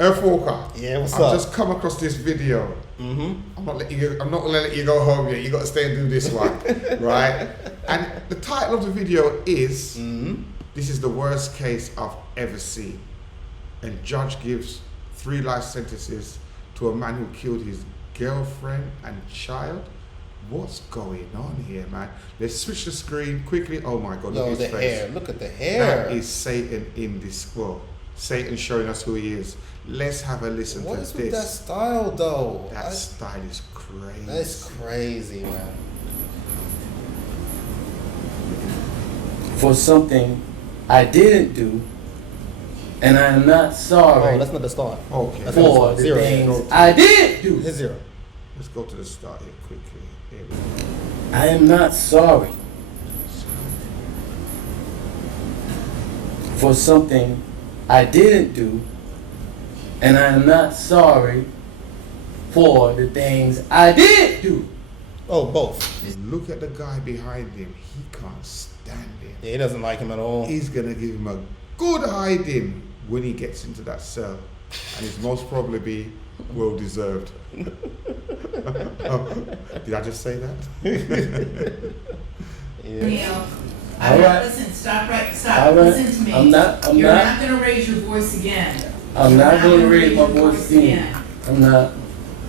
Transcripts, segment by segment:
Earth Walker. Yeah, what's I've up? just come across this video. Mm-hmm. I'm not gonna let you go home yet. You got to stay and do this one, right? And the title of the video is "This is the worst case I've ever seen," and judge gives 3 life sentences to a man who killed his girlfriend and child. What's going on here, man? Let's switch the screen quickly. Oh my God! Yo, look at his the face. hair. Look at the hair. That is Satan in this world. Satan showing us who he is. Let's have a listen What to is this. with that style, though? That style is crazy. That's crazy, man. For something I didn't do, and I am not sorry Oh, that's not the start. Okay. That's for the zero. things I did do. Hit 0. Let's go to the start here quickly. Here we go. I am not sorry for something I didn't do, and I am not sorry for the things I did do. Oh, both. Look at the guy behind him. He can't stand him. Yeah, he doesn't like him at all. He's gonna give him a good hiding when he gets into that cell, and it's most probably well deserved. Did I just say that? Yeah. Neil, All right. listen, stop, All right. listen to me. I'm not You're not gonna raise your voice again. I'm You're not going to gonna raise my your voice again. I'm not.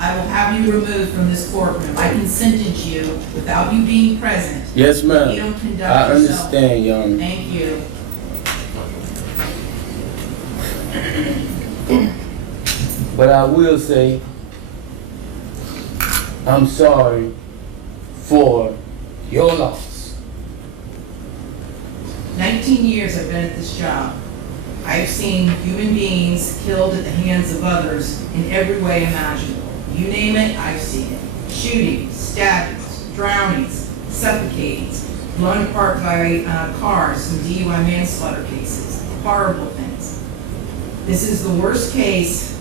I will have you removed from this courtroom. I can sentence you without you being present. Yes, You ma'am. don't conduct I yourself. understand, young. Thank you. But I will say, I'm sorry for your loss. 19 years I've been at this job. I've seen human beings killed at the hands of others in every way imaginable. You name it, I've seen it. Shootings, stabbings, drownings, suffocatings, blown apart by cars, some DUI manslaughter cases, horrible things. This is the worst case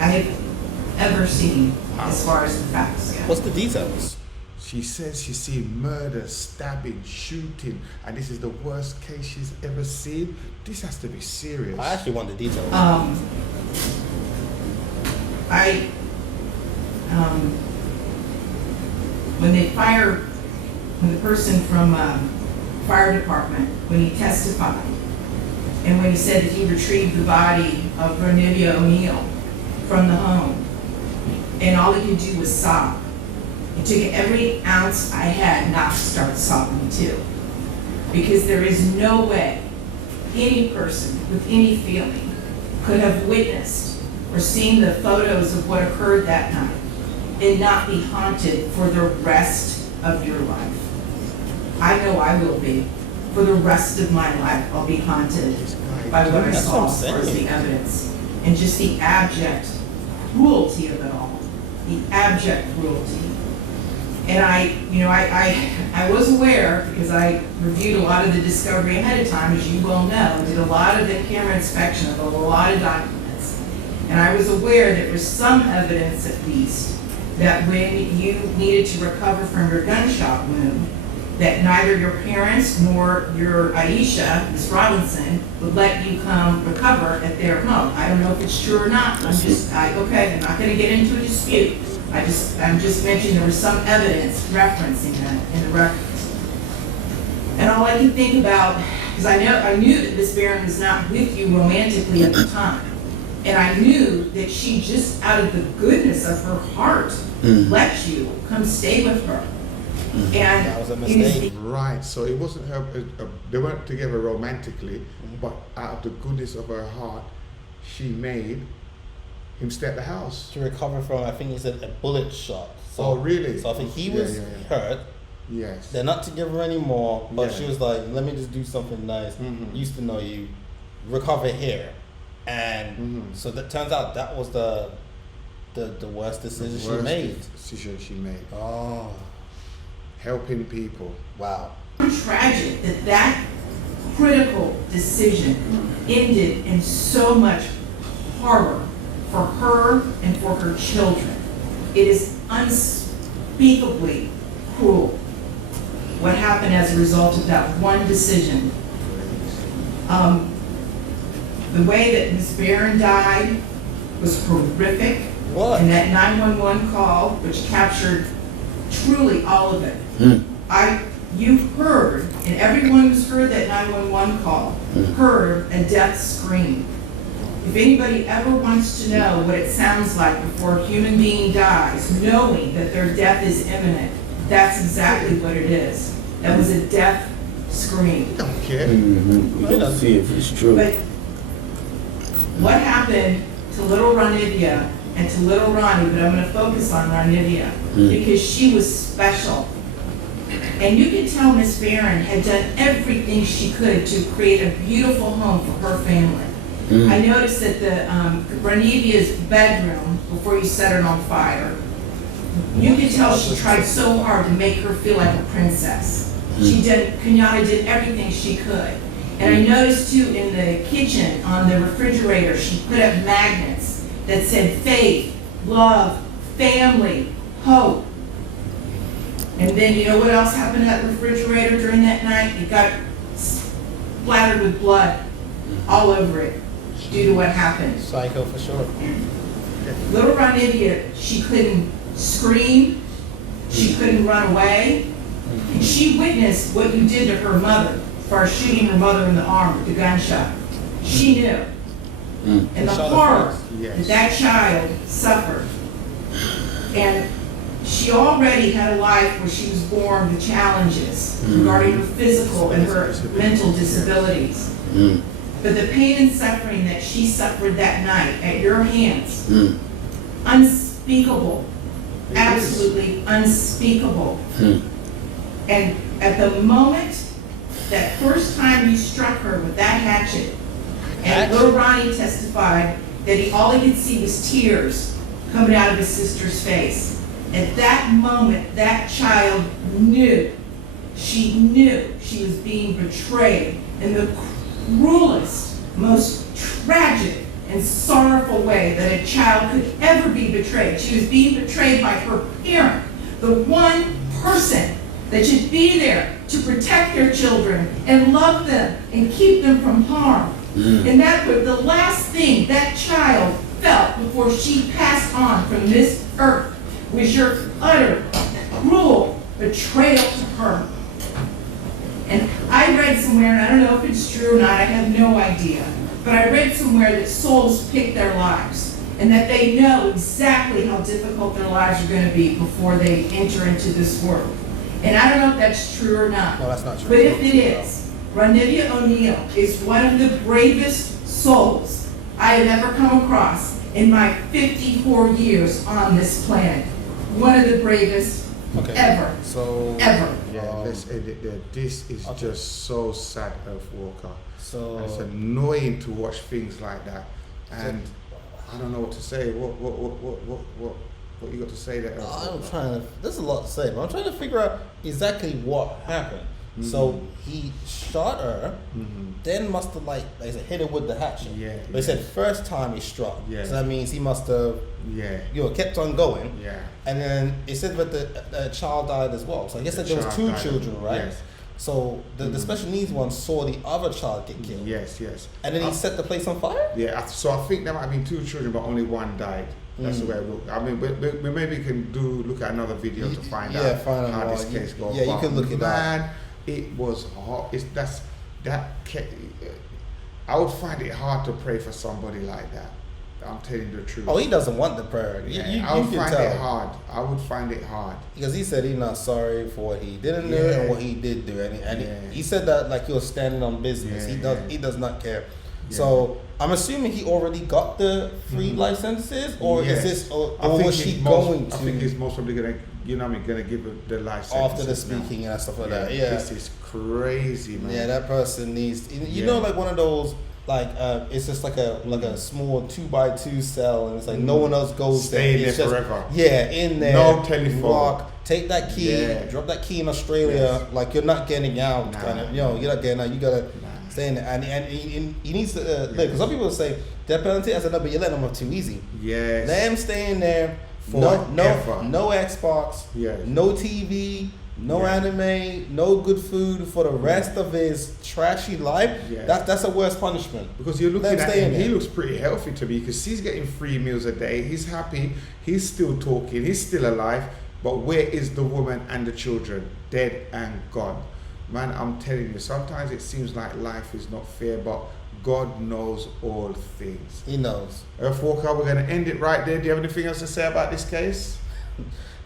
I have ever seen as far as the facts go. What's the details? She says she's seen murder, stabbing, shooting, and this is the worst case she's ever seen. This has to be serious. I actually want the details. When the person from fire department, when he testified, and when he said that he retrieved the body of Cornelia O'Neill from the home, and all he could do was sob. It took every ounce I had not to start sobbing too. Because there is no way any person with any feeling could have witnessed or seen the photos of what occurred that night and not be haunted for the rest of your life. I know I will be. For the rest of my life, I'll be haunted by what I That's saw what I'm as far as saying. the evidence and just the abject cruelty of it all. The abject cruelty. And I was aware, because I reviewed a lot of the discovery ahead of time, as you well know, did a lot of the camera inspection of a lot of documents. And I was aware that there was some evidence, at least, that when you needed to recover from your gunshot wound, that neither your parents nor your Aisha, Miss Robinson, would let you come recover at their home. I don't know if it's true or not. I'm not going to get into a dispute. I'm just mentioning there was some evidence referencing that in the records. And all I can think about, because I knew that Miss Barron was not with you romantically at the time. And I knew that she just out of the goodness of her heart let you come stay with her. And That was a mistake. Right, so it wasn't her, they weren't together romantically, but out of the goodness of her heart, she made him stay at the house. To recover from, I think he said, a bullet shot. So, Oh, really? So I think he Yeah, was yeah, yeah. hurt. Yes. They're not together anymore, but Yeah. she was like, let me just do something nice. Used to know you. Recover here. And so that turns out that was the worst decision she made. Decision she made. Oh, Helping people. wow. tragic that that critical decision ended in so much horror for her and for her children. It is unspeakably cruel what happened as a result of that one decision. The way that Ms. Barron died was horrific. What? And that 911 call, which captured truly all of it. You've heard, and everyone who's heard that 911 call, heard a death scream. If anybody ever wants to know what it sounds like before a human being dies, knowing that their death is imminent, that's exactly what it is. That was a death scream. Don't care. We gotta see if it's true. But what happened to little Ranivia and to little Ronnie, but I'm going to focus on Ranivia because she was special. And you could tell Miss Barron had done everything she could to create a beautiful home for her family. I noticed that Ranivia's bedroom, before you set it on fire, you could tell she tried so hard to make her feel like a princess. Kenyatta did everything she could. And I noticed too in the kitchen, on the refrigerator, she put up magnets that said faith, love, family, hope. And then you know what else happened to that refrigerator during that night? It got splattered with blood all over it due to what happened. Psycho for sure. Little Ranivia, she couldn't scream, she couldn't run away, and she witnessed what you did to her mother as far as shooting her mother in the arm with the gunshot. She knew. And the horror that child suffered. And she already had a life where she was born with challenges regarding her physical and her mental disabilities. But the pain and suffering that she suffered that night at your hands, unspeakable, absolutely unspeakable. And at the moment, that first time you struck her with that hatchet, and little Ronnie testified that all he could see was tears coming out of his sister's face. At that moment, that child knew she was being betrayed in the cruelest, most tragic and sorrowful way that a child could ever be betrayed. She was being betrayed by her parent, the one person that should be there to protect their children and love them and keep them from harm. And that was the last thing that child felt before she passed on from this earth, was your utter, cruel betrayal to her. And I read somewhere, and I don't know if it's true or not, I have no idea, but I read somewhere that souls pick their lives, and that they know exactly how difficult their lives are going to be before they enter into this world. And I don't know if that's true or not. No, that's not true. But if it is, Ranivia O'Neal is one of the bravest souls I have ever come across in my 54 years on this planet. One of the bravest ever. So ever. Yeah, let's edit there. This is just so sad, Earth Walker. So And it's annoying to watch things like that. And I don't know what to say. What you got to say there, Earth I'm Walker? trying to. There's a lot to say, but I'm trying to figure out exactly what happened. So he shot her, then must have like they said hit her with the hatchet. Yeah. They said first time he struck. Yeah. So that means he must have kept on going. Yeah. And then it said that the child died as well. So I guess that there was two children, right? Yes. So the special needs one saw the other child get killed. Yes. And then he set the place on fire? Yeah, so I think there might have been two children, but only one died. That's the way it looked. I mean, we maybe can look at another video to find out how this case goes. Yeah, you can look it up. It was hard. I would find it hard to pray for somebody like that. I'm telling you the truth. Oh, he doesn't want the prayer. I would find it hard. I would find it hard. Because he said he's not sorry for what he didn't do and what he did do. And he said that like he was standing on business. He does not care. Yeah. So I'm assuming he already got the free licenses, or is this, or was she going to? I think he's most probably gonna give her the license after the speaking and stuff like that. Yeah, this is crazy, man. Yeah, that person needs, you know, like one of those. Like it's just like a small 2x2 cell, and it's like no one else goes Stay there. in there forever. Yeah, in there. No telephone. Walk, take that key, drop that key in Australia. Yes. Like you're not getting out, kind of. You're not getting out. You gotta stay in there, and he needs to look. Because some people say death penalty. I said no, but you're letting them up too easy. Yes. Let him stay in there. No Xbox. Yes. No TV. no anime, no good food for the rest of his trashy life. Yeah. That's a worse punishment. Because you're looking Let him at stay him, in he there. looks pretty healthy to me because he's getting 3 meals a day. He's happy. He's still talking. He's still alive. But where is the woman and the children? Dead and gone. Man, I'm telling you, sometimes it seems like life is not fair, but God knows all things. He knows. Earth Walker, we're going to end it right there. Do you have anything else to say about this case?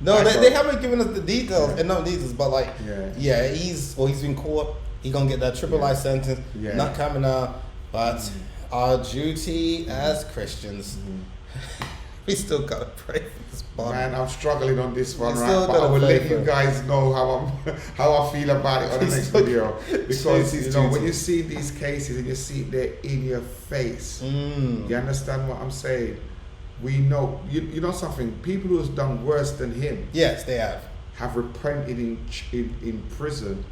No, they haven't given us the details, and no details, but like, Yeah. he's been caught. He gonna get that triple life sentence. Yeah. Not coming out, but our duty as Christians, we still gotta pray for this bond. Man, I'm struggling on this one, You right? still But I gotta will pray let for you it. guys know how I feel about it on the He's next still- video. Because Chase you know, his when duty. you see these cases and you see it there in your face, you understand what I'm saying? We know, you know something. People who have done worse than him Yes, they have. have repented in prison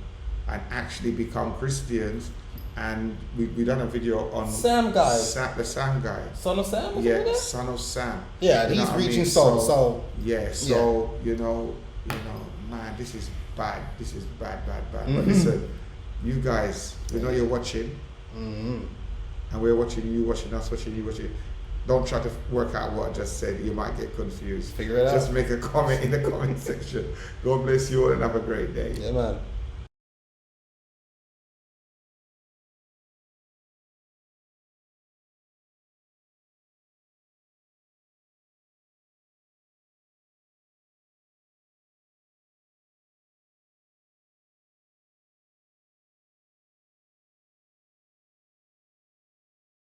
and actually become Christians. And we done a video on Sam guy. the Sam guy. Son of Sam. Was Yeah, yeah. son of Sam. Yeah, You know he's what I reaching mean? souls. So Yeah, so you know, man, this is bad. This is bad. But listen, you guys, we know you're watching, and we're watching you, watching us, watching you, watching. Don't try to work out what I just said. You might get confused. Figure it out. Just make a comment in the comment section. God bless you all and have a great day. yeah, man.